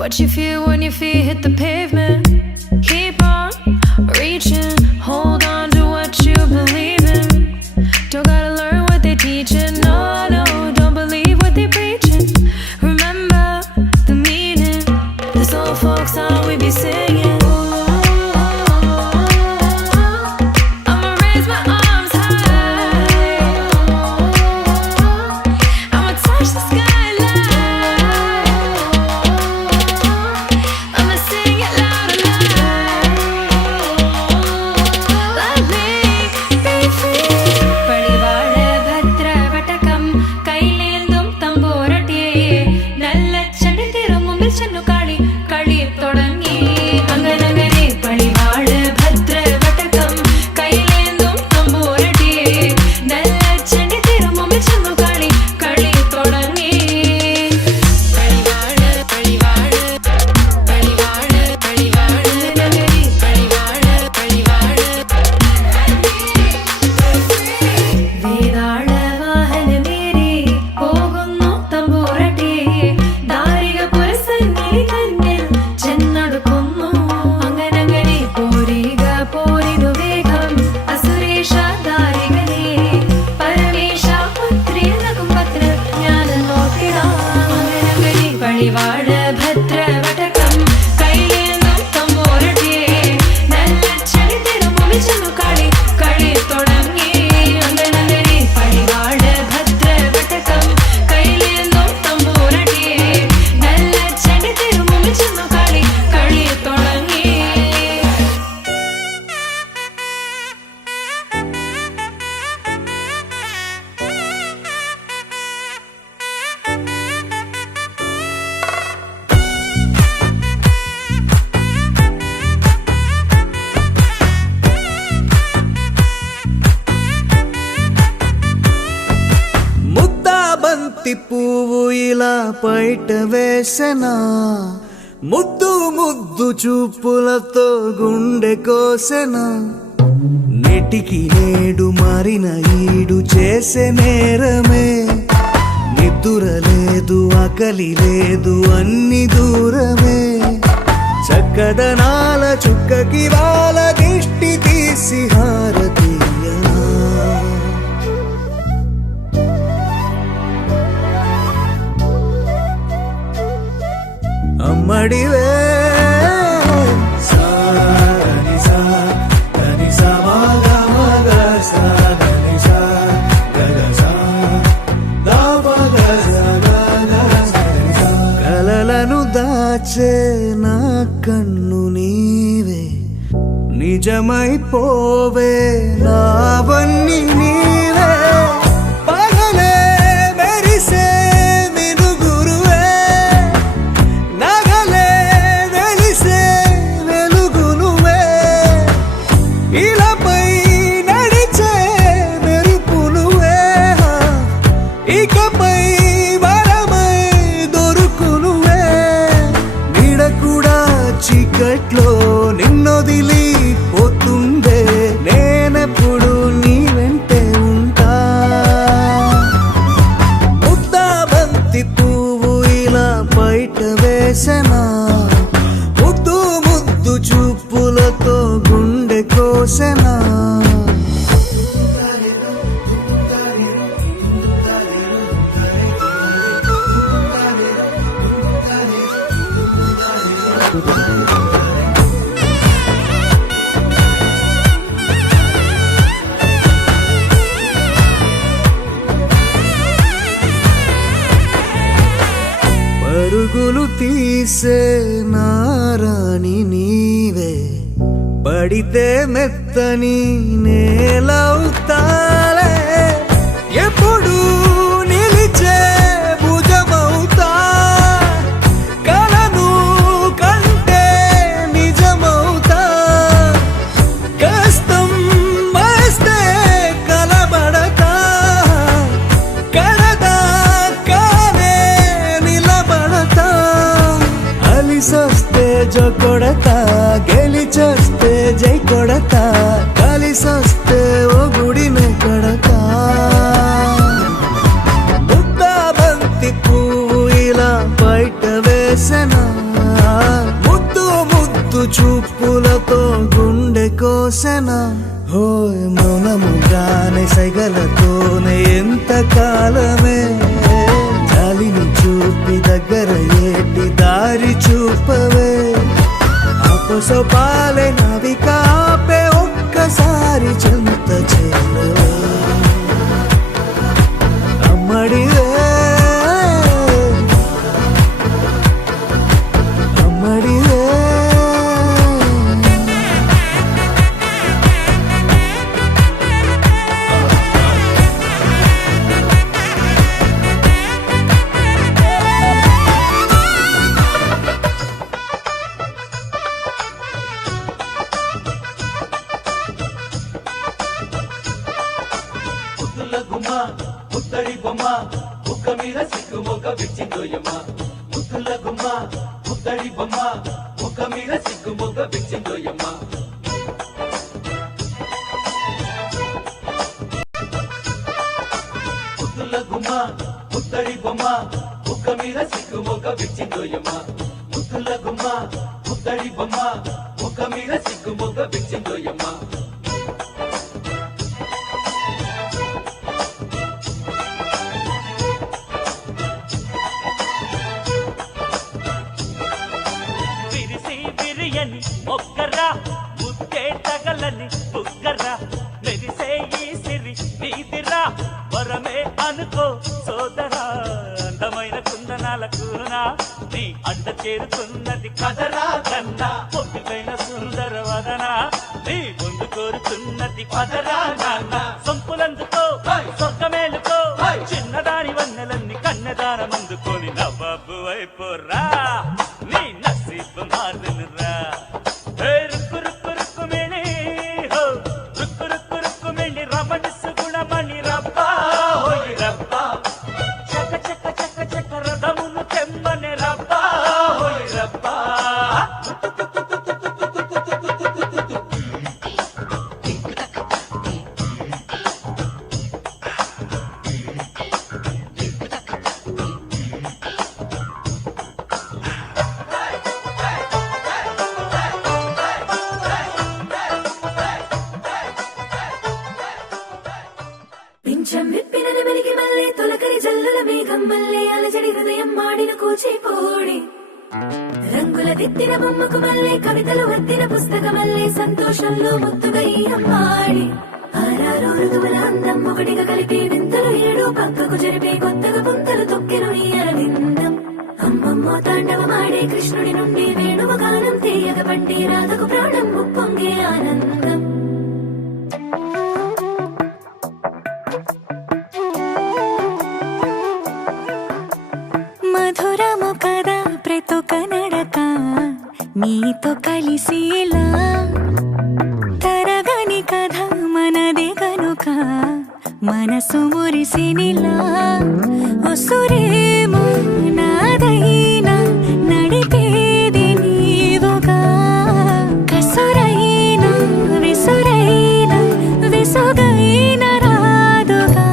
What you feel when your feet hit the pavement. Keep on reaching, hold on to what you believe in. Don't gotta learn what they teaching. No, no, don't believe what they preaching. Remember the meaning. This old folk song we be singing. I'ma raise my arms high. I'ma touch the skyline. I'ma sing it loud and loud. Let me be free. പടിവാള ഭദ്രവടകം കൈലേന്തും തമ്പൂരട്ടിയെ നല്ല ചണ്ടിത്തിരും മുമ്പിൽ ചെന്നു കളി തുടങ്ങി അങ്ങനങ്ങനെ പടിവാള ഭദ്രവടകം കൈലേന്തും തമ്പൂരട്ടിയെ നല്ല ചണ്ടിത്തിരും മുമ്പിൽ ചെന്നു കളി തുടങ്ങി പടിവാള പടിവാള പടിവാള പടിവാള നഗരി പടിവാള പടിവാള വേതാള വാഹനമേറി പോകുന്നു തമ്പൂരട്ടിയെ ദാരിക പുരസന്നിധി തന്നിൽ ചെന്നടുക്കുന്നു അങ്ങനങ്ങനെ പോരിക പോരിതു വേഗം അസുരേഷ ദാരികനെ പരമേശ പുത്രിയനകും പത്ര ഞാൻ നോക്കിടാം അങ്ങനങ്ങനെ പടിവാള ഭദ്രവടകം കൈലേന്തും തമ്പൂരട്ടിയെ നല്ല ചടിതിരും മുമ്പിൽ ചെന്നു കളി തുടങ്ങി അങ്ങനങ്ങനെ പടിവാള ഭദ്രവടകം കൈലേന്തും തമ്പൂരട്ടിയെ നല്ല ചടിതിരും മുമ്പിൽ ചെന്നു കളി തുടങ്ങി ముద్దాబంతి పువ్వు ఇలా బయట వేసెనా ముద్దు ముద్దు చూపులతో గుండె కోసెనా నెటికి నేడు మారిన ఈడు చేసే నేరమే నిద్ర లేదు ఆకలి లేదు అన్ని దూరమే చక్కదనాల చుక్కకి వాళ్ళ దిష్టి తీసి హారతీయనా అమ్మడివే కలలను దాచే నా కన్ను నీవే నిజమైపోవే నావన్నీ నీవే పగలే మెరిసే మినుగురువే నగలే వెలిసే వెలుగునువే ఇలాపై నడిచే మెరుపునువే ఇకపై వరమై దొరుకునువే నీడ కూడా చీకట్లో నిన్నొదిలి పోతుందే నేనెప్పుడు నీ వెంటే ఉంటా ముద్దాబంతి పువ్వు ఇలా బయట వేసెనా ముద్దు ముద్దు చూపులతో గుండె కోసెనా పరుగులు తీసే నారాణి నీవే పడితే మెత్తని నేలవుతాలే ఎప్పుడు నిలిచే భుజమవుతా కలను కంటే నిజమవుతా కష్టం వస్తే కలబడతా కడదాకానే నిలబడతా అలిసొస్తే జో కొడతా గెలిచొస్తే జై కొడతా కలిసొస్తే ఓ గుడినే కొడతా ముద్దాబంతి పువ్వు ఇలా బయట వేసెనా చూపులతో గుండె కోసెనా హోయ్ మౌనముగానే సైగలతోనే ఎంత కాలమే జాలిని చూపి దగ్గర ఏటి దారి చూపవే అపసపాలే నవికాపే ఒక్కసారి చెంత చేరవే అమ్మడివే అమ్మడివే ముద్దడి బొమ్మ బుక్క మీద సిగ్గు మొగ్గ బిచ్చిందోయమ్మ ముద్దుల గుమ్మ ముద్దడి బొమ్మ బుక్క మీద సిగ్గు మొగ్గ బిచ్చిందోయమ్మ ముద్దుల గుమ్మ ముద్దడి బొమ్మ బుక్క మీద సిగ్గు మొగ్గ బిచ్చిందోయమ్మ ముద్దుల గుమ్మ ముద్దడి బొమ్మ బుక్క మీద సిగ్గు మొగ్గ బిచ్చిందోయమ్మ ఒక్కరా ముద్దే తగలని బుగ్గరా మెరిసే ఈ సిరి నీదిరా వరమే అనుకో సోదరా అందమైన కుందనాలకునా నీ అంట చేరుతున్నది కదరా కన్నా పొట్టిపైన సుందర వదనా నీ ముందు కోరుతున్నది పదరా నాన్న సొంపులందుకో స్వర్గమేలుకో చిన్నదాని వన్నెలన్నీ కన్నెదానం అందుకొని నవ్వాబు వైపోరా నీ నసీబు మారునురా రంగుల దిద్దిన బొమ్మకు మల్లే కవితలు వద్దిన పుస్తకమల్లే సంతోషంలో ముద్దుగా ఈ అమ్మాడి ఆరారు ఋతువుల అందం ఒకటిగా కలిపి వింతలు ఏడు పక్కకు జరిపే కొత్తగా పుంతలు తొక్కెను నీ అరవిందం అమ్మమ్మో తాండవమాడే కృష్ణుడి నుండి వేణువ గానం తీయగ పట్టి రాధకు ప్రాణం ఉప్పొంగే ఆనందం మధురము కదా ప్రతొక నడక నీతో కలిసేలా తరగని కథ మనదే కనుక మనసు మురిసినిలా ఒసురేమో నాదైనా నడిపేది నీవుగా కసురైనా విసురైనా విసుగైన రాదుగా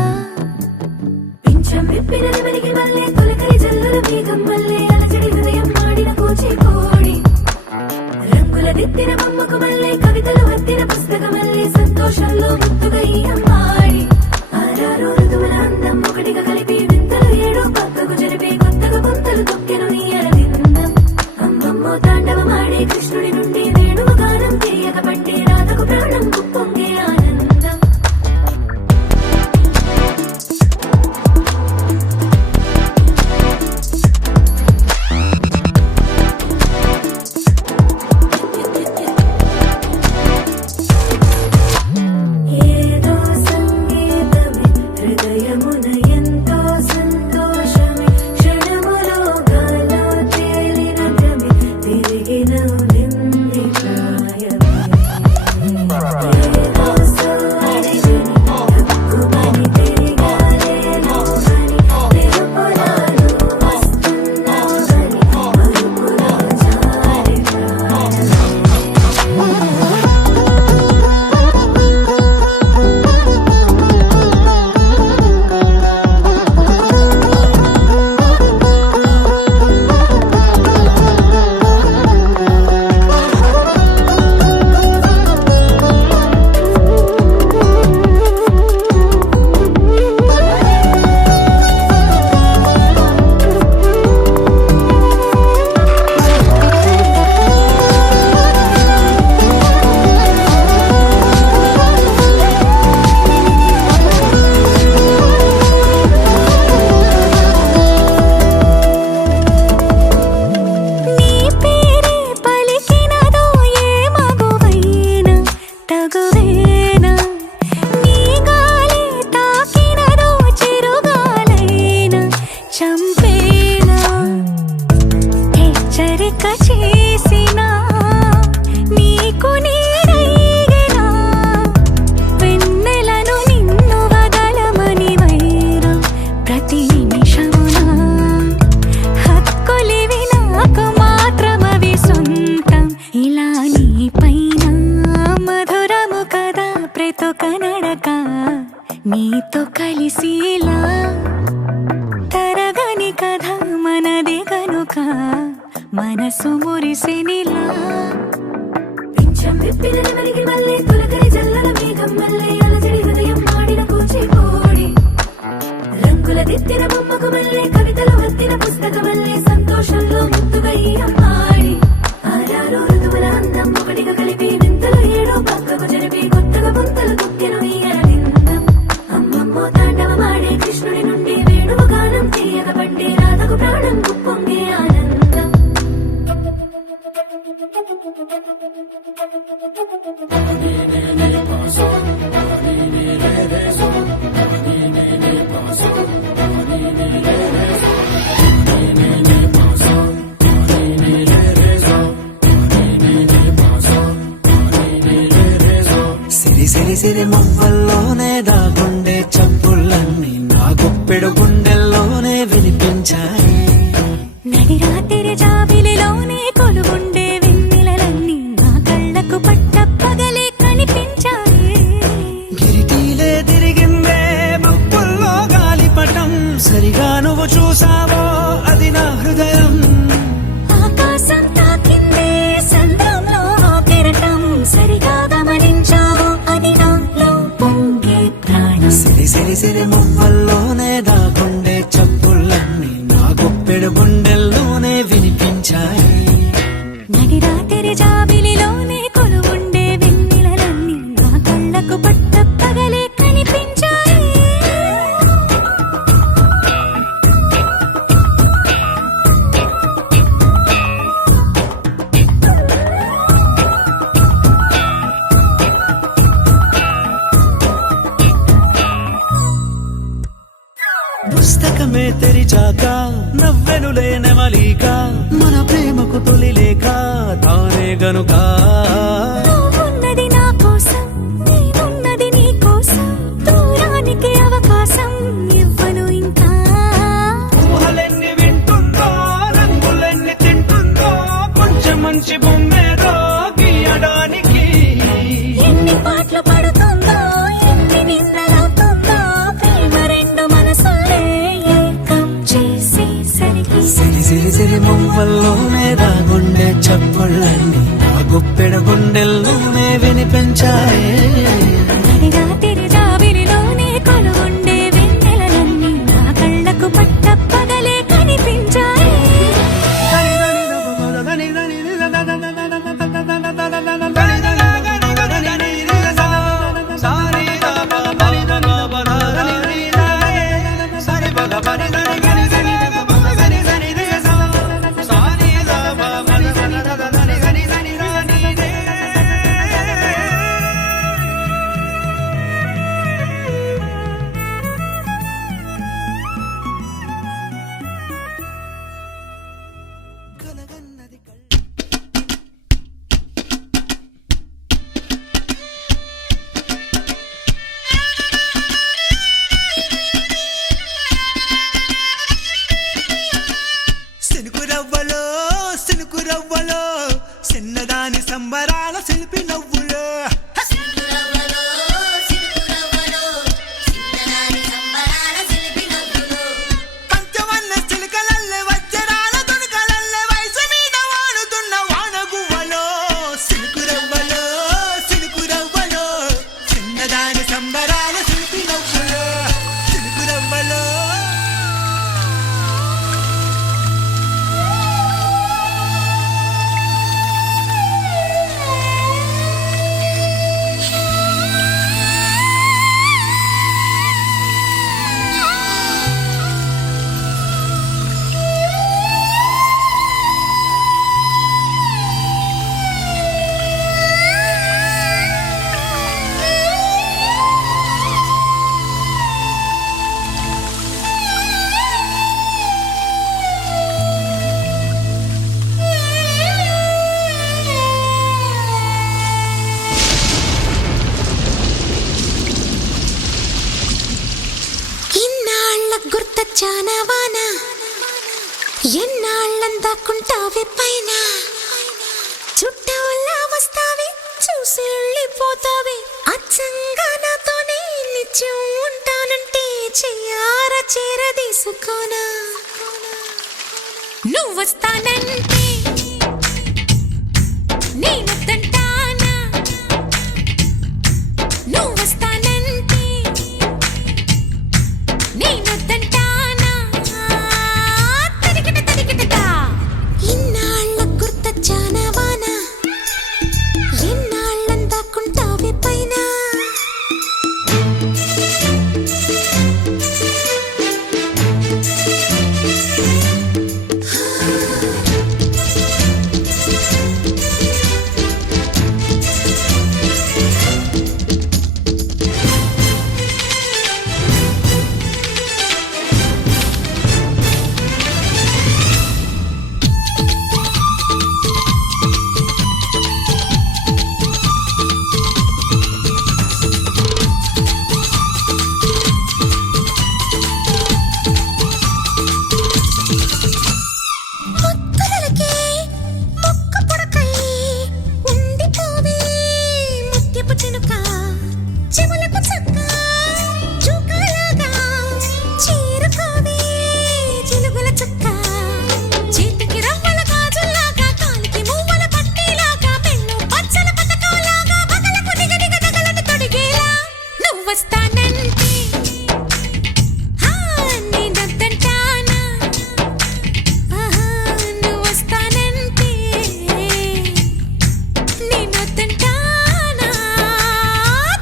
పింఛం విప్పిన నెమలికి మల్లే తొలకరి జల్లుల మేఘం మల్లే అలజడి హృదయం మాడిన కూచిపూడి రంగుల దిద్దిన బొమ్మకు మల్లే కవితలు వద్దిన పుస్తకమల్లే సంతోషంలో ముద్దుగా ఈ అమ్మాడి ఆరారు ఋతువుల అందం ఒకటిగా కలిపి వింతలు ఏడు పక్కకు జరిపే కొత్తగా పుంతలు తొక్కెను నీ అరవిందం అమ్మమ్మో తాండవమాడే కృష్ణుడి నుండి వేణువ గానం తీయగ పట్టి రాధకు ప్రాణం ఉప్పొంగే ఆనందం ఏదో సంగీతమే హృదయమున ఎంతో సంతోషమే క్షణములో గాలో తేలిన భ్రమే తిరిగిన హెచ్చరిక చేసిన నీకు నీడైగెనా వెన్నెలను నిన్ను వదలమని వైరం ప్రతి నిమిషమునా హక్కులివి నాకు మాత్రమవి సొంతం ఇలా నీ పైన మధురము కదా ప్రతొక నడక నీతో కలిసిలా తరగని కథ మనది కనుక మనసు మురిసినిలా పింఛం విప్పిన నెమలికి మళ్ళీ తొలకరి జల్లల మేఘం మళ్ళీ అలజడి హృదయం మాడిన కూచిపూడి రంగుల దిద్దిన బొమ్మకు మళ్ళీ కవితలు వత్తిన పుస్తకం మళ్ళీ సంతోషంలో ముద్దుగా ఈ అమ్మాడి ఆరారు ఋతువుల అందం ఒకటిగా కలిపి వింతలు ఏడో పక్కకు జరిపి కొత్తగా పుంతలు తొక్కెను ఈ అరవిందం అమ్మమ్మో తాండవమాడే కృష్ణుడి నుండి వేణువు గానం తీయగ బండి రాధకు ప్రాణం పొంగే ఆనందం సిరి సిరి సిరి మువ్వల్లోనే దాగుండే చప్పుళ్ళన్నీ నా గుప్పెడు గుండెల్లోనే వినిపించాయి నడిరాత్రి జాబిలిలోనే కొలువుండే వెన్నెలలన్నీ నా కళ్ళకు పట్టపగలే కనిపించాయి గిరిటీలే తిరిగిందే మబ్బుల్లో గాలిపటం సరిగా నువ్వు చూసావో అది నా హృదయం ఆకాశం తాకిందే సంద్రంలో ఆ కెరటం సరిగా గమనించావు అది నాలో పొంగే ప్రాణం సిరి సిరి సిరి మువ్వల్లోనే దాగుండే చప్పుళ్ళన్నీ నా గుప్పెడు గుండెల్లోనే వినిపించాయి నడిరాత్రి జాబిలిలోనే కొలువుండే వెన్నెలలన్నీ నా కళ్ళకు పట్టపగలే కనిపించాయి పుస్తకమే తెరిచాక నవ్వెనులే నెమలిక మన ప్రేమకు తొలి లేక తానే గనుక నువ్వున్నది నా కోసం నేనున్నది నీ కోసం దూరానికి అవకాశం ఇవ్వను ఇంకా ఊహలెన్ని వింటుందో రంగులెన్ని తింటుందో కొంచెం మంచి బొమ్మేదో గీయడానికి ఎన్ని పాటలు పడుతుందో ఎన్ని నిన్నలవుతుందో ప్రేమ రెండు మనసులే ఏకం చేసేసరికి సిరి సిరి సిరి మువ్వల్లోనే దాగుండే చప్పుళ్ళన్నీ నా గుప్పెడు గుండెల్లోనే వినిపించాయి నడిరాత్రి జాబిలిలోనే కొలువుండే వెన్నెలలన్నీ నా కళ్ళకు పట్టపగలే కనిపించాయి సినుకురవ్వలో చిన్నదాని సంబరాల శిల్పి నవ్వులో పంచవన్న చిలుకలల్లే వజ్రాల దునుకలల్లే వయసు మీద వాడు దాక్కుంటావే పైన చుట్టూలా వస్తావే చూసి వెళ్ళిపోతావే అచ్చంగా నాతోనే నిత్యం ఉంటానంటే చెయ్యారా చేరదీసుకోనా నువ్వు వస్తానంటే నేనొద్దంటానా నువ్వు వస్తానంటే నేనొద్దంటానా తరికిట తరికిటదా ఇన్నాళ్ళ గుర్తొచ్చానా వాన ఎన్నాళ్ళందాకుంటావే పైన ముత్తులకే ముక్క పొడకై ఉండిపోవే ముత్యపు చినుక చెవులకు చక్క చుక్కలాగా చేరుకోవే చిలుగుల చుక్క చేతికి రవ్వల గాజుల్లాగా కాలికి మువ్వల పట్టీలాగా పెళ్ళు పచ్చల పతకాలాగా పగలకు నిగనిగ నగలను తొడిగేలా నువ్వు వస్తానంటే నేనొద్దంటానా నువ్వు వస్తానంటే నేనొద్దంటానా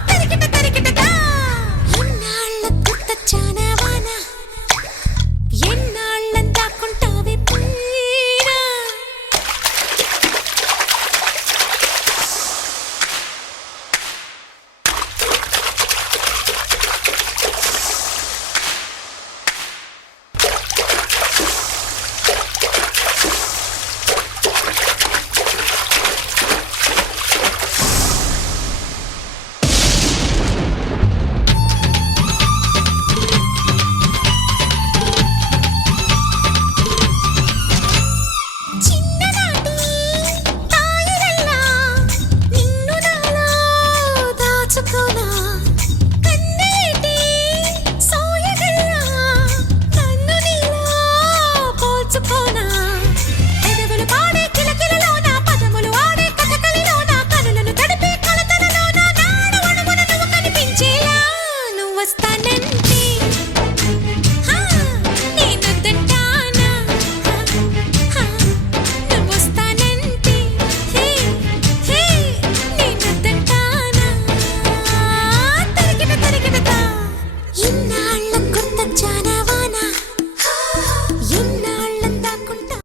తరికిట తరికిటదా ఎన్నాళ్ళ గుర్తొచ్చానా వాన ఎన్నాళ్ళందాకుంటావే పైన చిన్ననాటి తాయిలల్లా నిన్ను నాలో దాచుకోనా కన్నీటి సోయగల్లా నన్ను నీలో పోల్చుకోనా పెదవులు పాడే కిలకిలలోన పదములు ఆడే కథకలిలోన కనులను తడిపే కలతలలోన నాడు అణువున నువ్వు కనిపించేలా నువ్వు వస్తానంటే నేనొద్దంటానా నువ్వు వస్తానంటే నేనొద్దంటానా తరికిట తరికిటదా ఇన్నాళ్ళ గుర్తొచ్చానా వాన ఎన్నాళ్ళందాకుంటా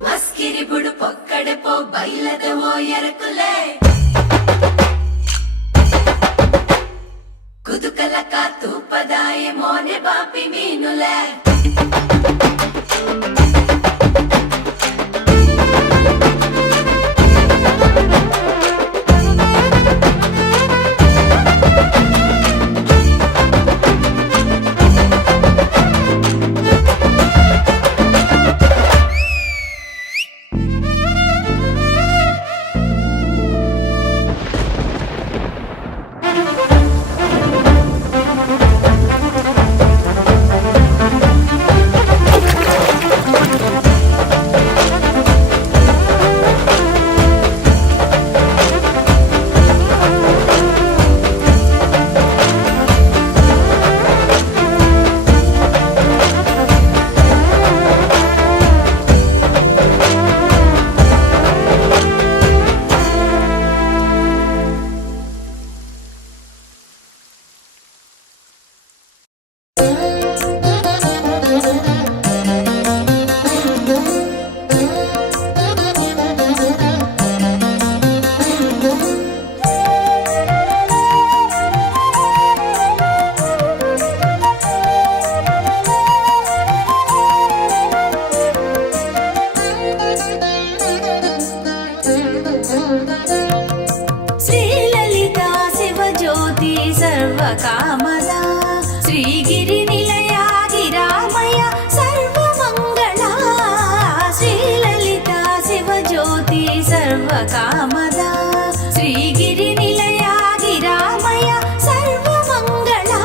మస్కిరిబుడు పొక్కడపో బయలదవో ఎరకులే కుదుకలక తూపదాయే మోనె బాపి మీనులే सर्वकामदा श्रीगिरिनिलया गिरामय सर्वमङ्गला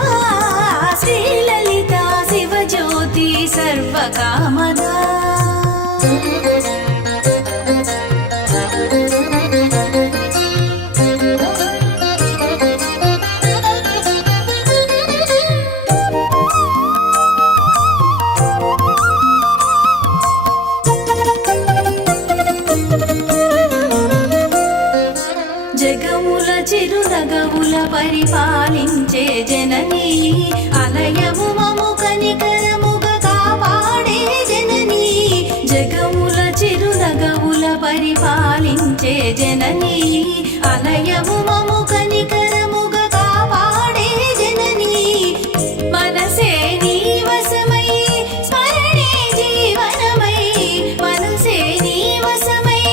श्रीललिता शिवज्योति सर्वकामदा జగముల చిరునగముల పరిపాలించే జననీ అలయము మము కనికరముగా కాపాడే జననీ జగముల చిరునగముల పరిపాలించే జననీ అలయము మము కనికరముగా కాపాడే జననీ మనసే నీ వశమై స్మరణే జీవనమై మనసే నీ వశమై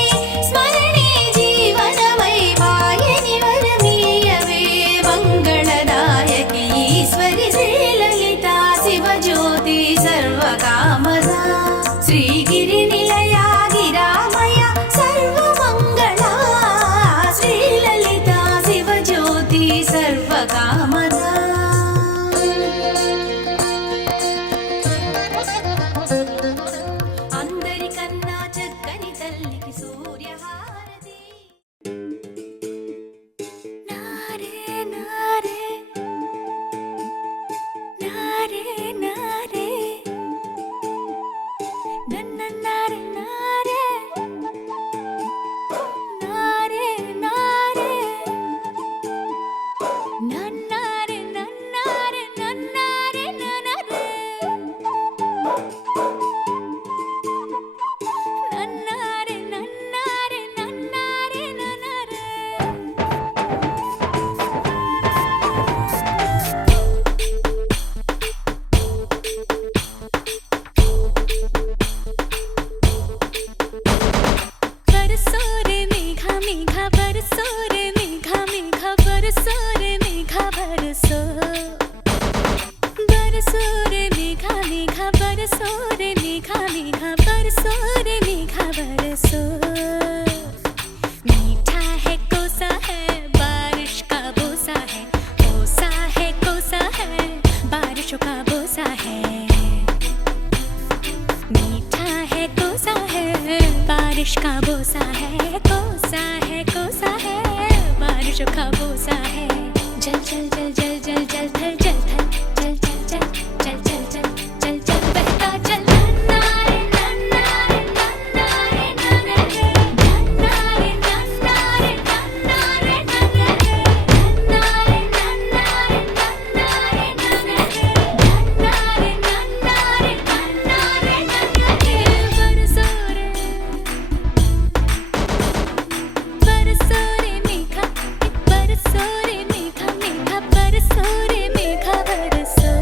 స్మరణే జీవనమై వాయని వరమీయవే మంగళదాయకి ఈశ్వరి శ్రీలలితా శివజ్యోతి సర్వకామదా శ్రీగిరినిలయా గిరామయ సర్వమంగళా శ్రీలలితా శివజ్యోతి సర్వకామదా అందరికన్నా చక్కని తల్లికి సూర్యహారతి నారే నారే నారే నారే నన్న నారే నారే నారే నారే నన్నారే నన్నారే నన్నారే నన్నారే నన్నారే నన్నారే నన్నారే నన్నారే बरसो रे मेघा मेघा बरसो रे मेघा मेघा बरसो रे मेघा बरसो बरसो रे मेघा मेघा बरसो रे मेघा मेघा बरसो रे मेघा बरसो मीठा है कोसा है बारिश का बोसा है कोसा है कोसा है बारिशों का बोसा है मीठा है कोसा है बारिश का बोसा है कोसा है कोसा है बारिशों का बोसा है जल जल जल जल जल जल थल जल थल जल जल जल जल जल जल जल जल बहता जल नन्नारे नन्नारे नन्नारे नन्नारे नन्नारे नन्नारे नन्नारे नन्नारे नन्नारे नन्नारे नन्नारे नन्नारे नन्नारे नन्नारे नन्नारे नन्नारे बरसो रे मेघा बरसो रे मेघा मेघा बरसो रे मेघा बरसो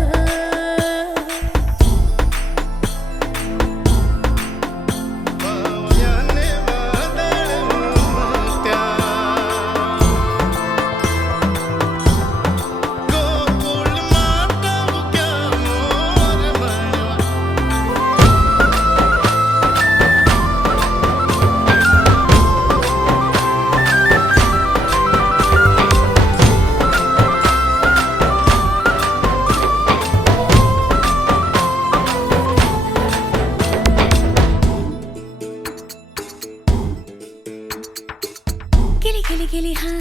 गिली गिली गिली हाँ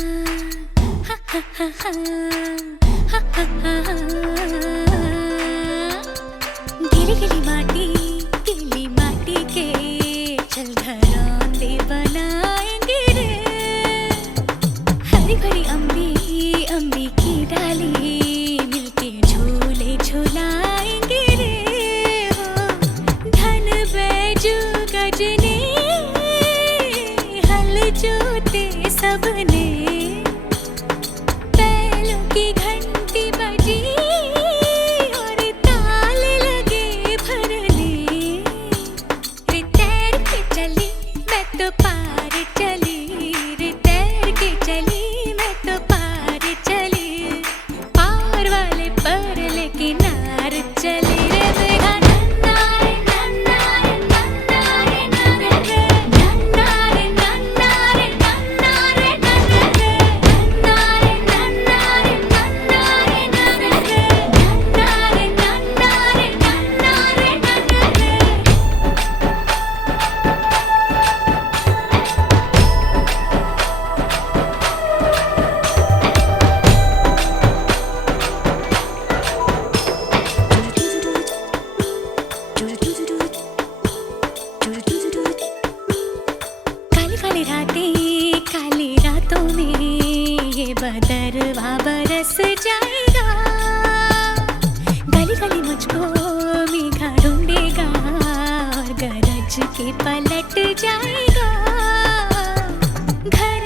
हा हा हा हा हा हा हा हा गिली गिली माटी के चल घरौंदे बनाएंगे रे हरी भरी अम्बी अम्बी की डाली मिलके झूले झूलाएंगे रे हो धन बैजू गजने हल जोते सबने बैलों की घंटी बजी और ताल लगे भरने रे तैर के चली पलट जाएगा घर